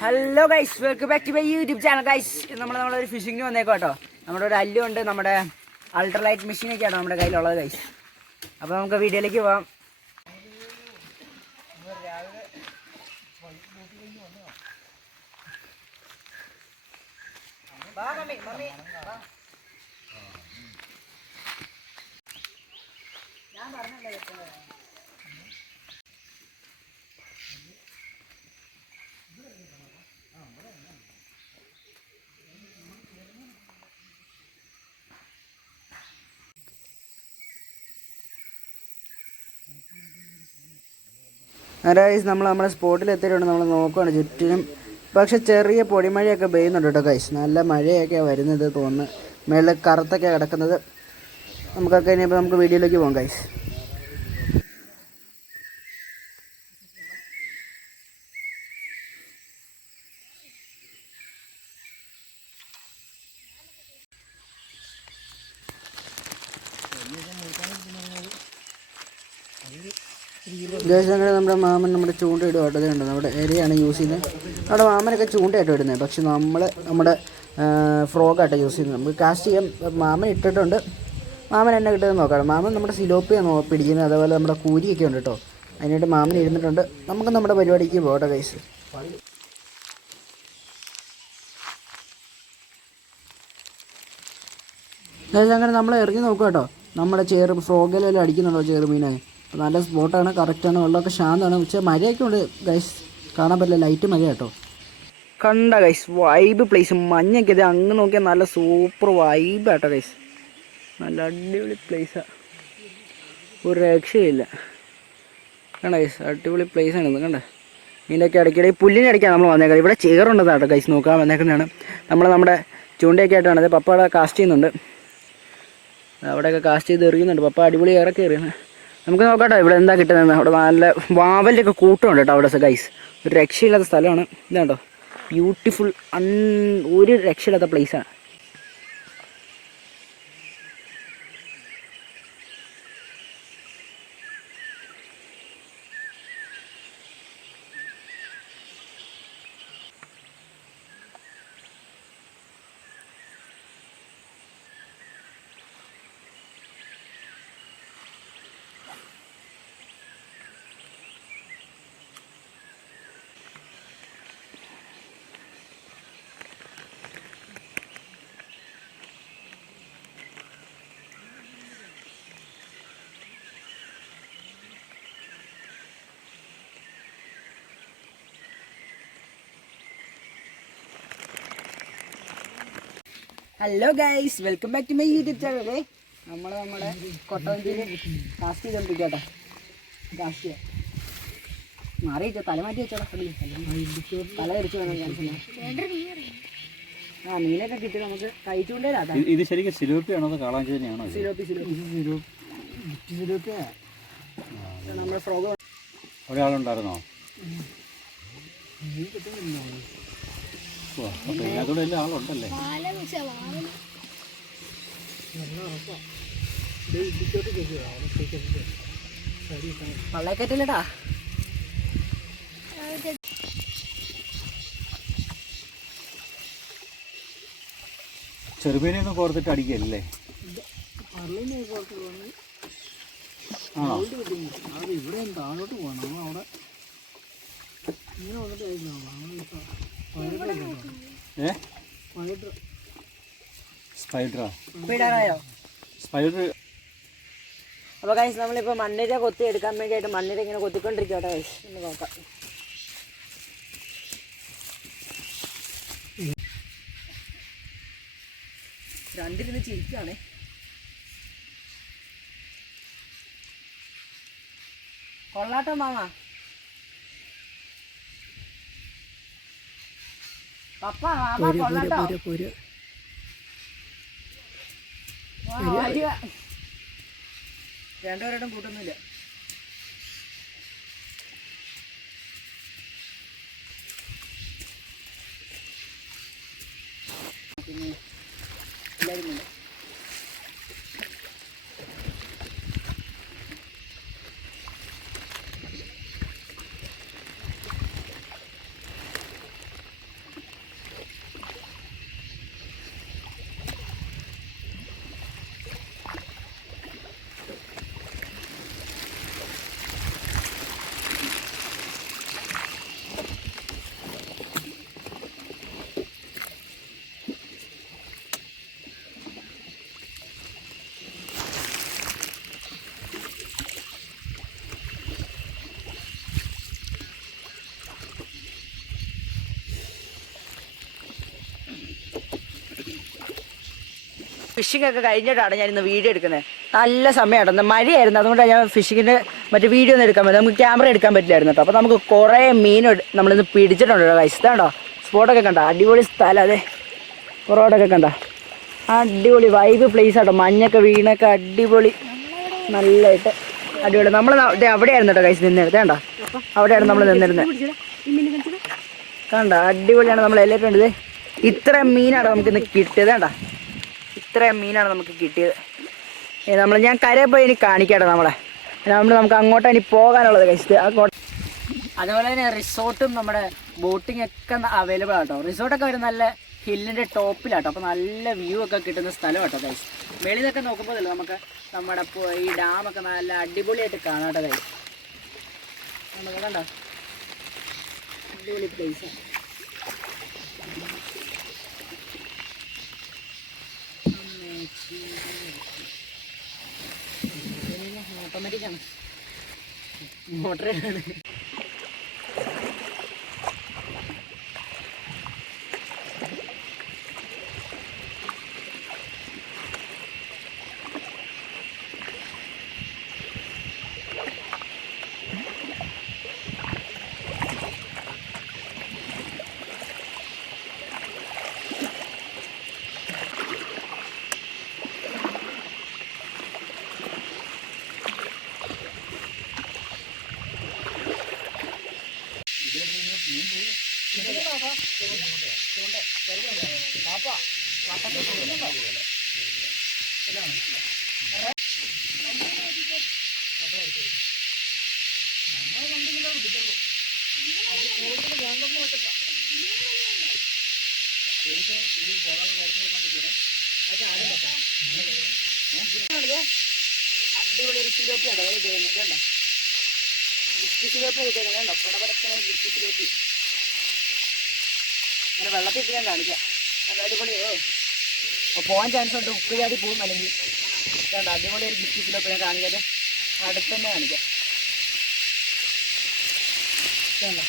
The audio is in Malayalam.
Hello guys welcome back to my YouTube channel guys നമ്മൾ നമ്മളൊരു ഫിഷിങ്ങിന് വന്നേക്കോ കേട്ടോ നമ്മുടെ ഒരു അല്ലു ഉണ്ട് നമ്മുടെ അൾട്രലൈറ്റ് മെഷീനൊക്കെയാണ് നമ്മുടെ കയ്യിലുള്ളത് ഗൈസ് അപ്പോൾ നമുക്ക് വീഡിയോയിലേക്ക് പോവാം. ഗൈസ് നമ്മൾ നമ്മുടെ സ്പോട്ടിൽ എത്തിയിട്ടുണ്ട്. നമ്മൾ നോക്കുകയാണ് ചുറ്റിനും. പക്ഷെ ചെറിയ പൊടിമഴയൊക്കെ പെയ്യുന്നുണ്ട് കേട്ടോ ഗൈസ് നല്ല മഴയൊക്കെ വരുന്നത് തോന്നുന്നു. മേളിൽ കറുത്തൊക്കെ കിടക്കുന്നത്. നമുക്കൊക്കെ ഇനിയിപ്പോൾ നമുക്ക് വീഡിയോയിലേക്ക് പോകാം ഗൈസ് ഗൈസ് അങ്ങനെ നമ്മുടെ മാമൻ നമ്മുടെ ചൂണ്ടയിടും ഇതുണ്ട് നമ്മുടെ എരയാണ് യൂസ് ചെയ്യുന്നത്. നമ്മുടെ മാമനൊക്കെ ചൂണ്ടയായിട്ട് ഇടുന്നത്. പക്ഷെ നമ്മൾ നമ്മുടെ ഫ്രോഗായിട്ട് യൂസ് ചെയ്യുന്നത്. നമുക്ക് കാസ്റ്റ് ചെയ്യാൻ മാമൻ ഇട്ടിട്ടുണ്ട്. മാമൻ എന്നെ കിട്ടുന്നത് നോക്കാം മാമൻ നമ്മുടെ സിലോപ്പിയാണ് നോ പിടിക്കുന്നത്. അതേപോലെ നമ്മുടെ കൂരിയൊക്കെ ഉണ്ട് കേട്ടോ. അതിനായിട്ട് മാമൻ ഇരുന്നിട്ടുണ്ട്. നമുക്ക് നമ്മുടെ പരിപാടിക്ക് പോകട്ടെ ഗൈസ് അങ്ങനെ നമ്മൾ ഇറങ്ങി നോക്കാം കേട്ടോ. നമ്മുടെ ചേറ് ഫ്രോഗിലെല്ലാം അടിക്കുന്നുണ്ടോ ചെറുമീനായി അപ്പോൾ നല്ല സ്പോട്ടാണ് കറക്റ്റാണ് വെള്ളമൊക്കെ ശാന്തമാണ്. പക്ഷേ മഴയൊക്കെ ഉണ്ട് ഗൈസ് കാണാൻ പറ്റില്ല ലൈറ്റ് മഴ കേട്ടോ. കണ്ട ഗൈസ് വൈബ് പ്ലേസ് മഞ്ഞൊക്കെ ഇത് അങ്ങ് നോക്കിയാൽ നല്ല സൂപ്പർ വൈബ് ആട്ടോ ഗൈസ് നല്ല അടിപൊളി പ്ലേസാണ് ഒരു രക്ഷയില്ല. കണ്ട ഗൈസ് അടിപൊളി പ്ലേസാണ് ഇത് കണ്ടേ. ഇതിന്റെയൊക്കെ ഇടയ്ക്കിടെ പുല്ലിന്റെ ഇടയ്ക്കാണ് നമ്മൾ വന്നേക്കുന്നത്. ഇവിടെ ചേറുണ്ട് കേട്ടോ ഗൈസ് നോക്കാൻ വന്നേക്കുന്നതാണ്. നമ്മൾ നമ്മുടെ ചൂണ്ടയൊക്കെ ആയിട്ടാണ് അത് പപ്പ അവിടെ കാസ്റ്റ് ചെയ്യുന്നുണ്ട്. അവിടെയൊക്കെ കാസ്റ്റ് ചെയ്ത് എറിയുന്നുണ്ട്. പപ്പ അടിപൊളി ഇറക്കി എറിയുന്നത് നമുക്ക് നോക്കാട്ടോ ഇവിടെ എന്താ കിട്ടുന്നത്. അവിടെ നല്ല വാവലിന്റെ ഒക്കെ കൂട്ടമുണ്ട് കേട്ടോ അവിടെ ഗൈസ് ഒരു രക്ഷയില്ലാത്ത സ്ഥലമാണ്. ഇതാണ്ടോ ബ്യൂട്ടിഫുൾ അൺ ഒരു രക്ഷയില്ലാത്ത പ്ലേസാണ് hello guys welcome back to my YouTube ചാനലേ നമ്മൾ നമ്മുടെ കൊട്ടവഞ്ചിയിൽ കാസ്റ്റ് ചെയ്തോണ്ടിരിക്കട്ടെ കാസ്റ്റ് ചെയ്യാം മാറി വെച്ചോ തല മാറ്റി വെച്ചോടാ. തല കരിച്ചു വേണം കാണിച്ചു ആ മീനൊക്കെ കിട്ടി നമുക്ക് കഴിച്ചുകൊണ്ടേ ഇത് ശരിക്കും സിലോപ്പി ആണോ കാളാഞ്ചി തന്നെയാണോ സിലോപ്പി സിലോപ്പി. സിലോപ്പി നമ്മുടെ ഫ്രോഗ് ഒരാളുണ്ടായിരുന്നോ? ഓ, എല്ലാ ആളുണ്ടല്ലേ? പള്ളക്കറ്റില്ലടാ ചെറുപേനെ ഒന്ന് കോർത്തിട്ട് അടിക്കല്ലേ? ആണോ? ഇവിടെ താഴോട്ട് പോകണം അവിടെ ഇങ്ങനെ വന്നിട്ട് ഏ സ്പൈഡറാ? വിടാറായോ സ്പൈഡർ. അപ്പോൾ കഴിച്ച് നമ്മളിപ്പോൾ മണ്ണിര കൊത്തി എടുക്കാൻ വേണ്ടിയിട്ട് മണ്ണിര ഇങ്ങനെ കൊത്തിക്കൊണ്ടിരിക്കട്ടെ കൈസ് ഒന്ന് നോക്കാം. രണ്ടിരുന്ന് ചിരിക്കുകയാണേ കൊള്ളാട്ടോ മാമ. മാമ കൊള്ളാട്ടോ ആ, വരിക. രണ്ടുപേരോടും കൂട്ടൊന്നുമില്ല. പിന്നെ എല്ലാവരും ഫിഷിംഗ് ഒക്കെ കഴിഞ്ഞിട്ടാണ് ഞാൻ ഇന്ന് വീഡിയോ എടുക്കുന്നത്. നല്ല സമയമായിരുന്നു മഴയായിരുന്നു. അതുകൊണ്ടാണ് ഞാൻ ഫിഷിങ്ങിന്റെ മറ്റേ വീഡിയോ ഒന്നും എടുക്കാൻ പറ്റില്ല. നമുക്ക് ക്യാമറ എടുക്കാൻ പറ്റില്ലായിരുന്നു കേട്ടോ. അപ്പോൾ നമുക്ക് കുറേ മീൻ നമ്മളിന്ന് പിടിച്ചിട്ടുണ്ട് ഇതാണ്ടോ? സ്പോട്ടൊക്കെ കണ്ട? അടിപൊളി സ്ഥലം അതെ. റോഡൊക്കെ കണ്ട? അടിപൊളി വൈബ് പ്ലേസ് ആട്ടോ. മഞ്ഞൊക്കെ വീണൊക്കെ അടിപൊളി. നല്ലതായിട്ട് അടിപൊളി. നമ്മൾ അവിടെയായിരുന്നു കേട്ടോ കൈസ് നിന്നിരുന്നത് കേട്ടോ അവിടെയാണ് നമ്മൾ നിന്നിരുന്നത്. കണ്ട? അടിപൊളിയാണ് നമ്മൾ എല്ലാവരും ഉണ്ട് ഇത്ര മീനാണ് നമുക്ക് ഇന്ന് കിട്ടിയത്. വേണ്ട ഇത്രയും മീനാണ് നമുക്ക് കിട്ടിയത്. നമ്മൾ ഞാൻ കരയിൽ പോയി ഇനി കാണിക്കട്ടെ നമ്മളെ. നമ്മൾ നമുക്ക് അങ്ങോട്ട് ഇനി പോകാനുള്ളത് കഴിച്ചിട്ട് അങ്ങോട്ട് അതുപോലെ തന്നെ റിസോർട്ടും നമ്മുടെ ബോട്ടിംഗ് ഒക്കെ അവൈലബിൾ ആട്ടോ. റിസോർട്ടൊക്കെ ഒരു നല്ല ഹില്ലിന്റെ ടോപ്പിലാട്ടോ. അപ്പോൾ നല്ല വ്യൂ ഒക്കെ കിട്ടുന്ന സ്ഥലം കേട്ടോ കൈസ് വെളിയിൽ നിന്നൊക്കെ നോക്കുമ്പോൾ നമുക്ക് നമ്മുടെ ഈ ഡാമൊക്കെ നല്ല അടിപൊളിയായിട്ട് കാണാട്ടോ കൈസ് നമുക്ക് കണ്ടോ? അടിപൊളി പ്ലേസ് ഓട്ടോമാറ്റിക് ആണ് മോട്ടറാണ് അടിപൊളി ഒരു അതായത് വേണ്ട സിലോപ്പി വേണ്ട ലിക്വിഡ് സിലോപ്പി അങ്ങനെ വെള്ളത്തിൽ ഞാൻ കാണിക്കാം. പോകാൻ ചാൻസ് ഉണ്ട്. ഉപ്പ് പോകും അല്ലെങ്കിൽ വേണ്ട അടിപൊളി ഒരു ഗിഫ്റ്റ് സിലോപ്പി ഞാൻ കാണിക്കാതെ അടുത്ത് തന്നെ കാണിക്കാം. വേണ്ട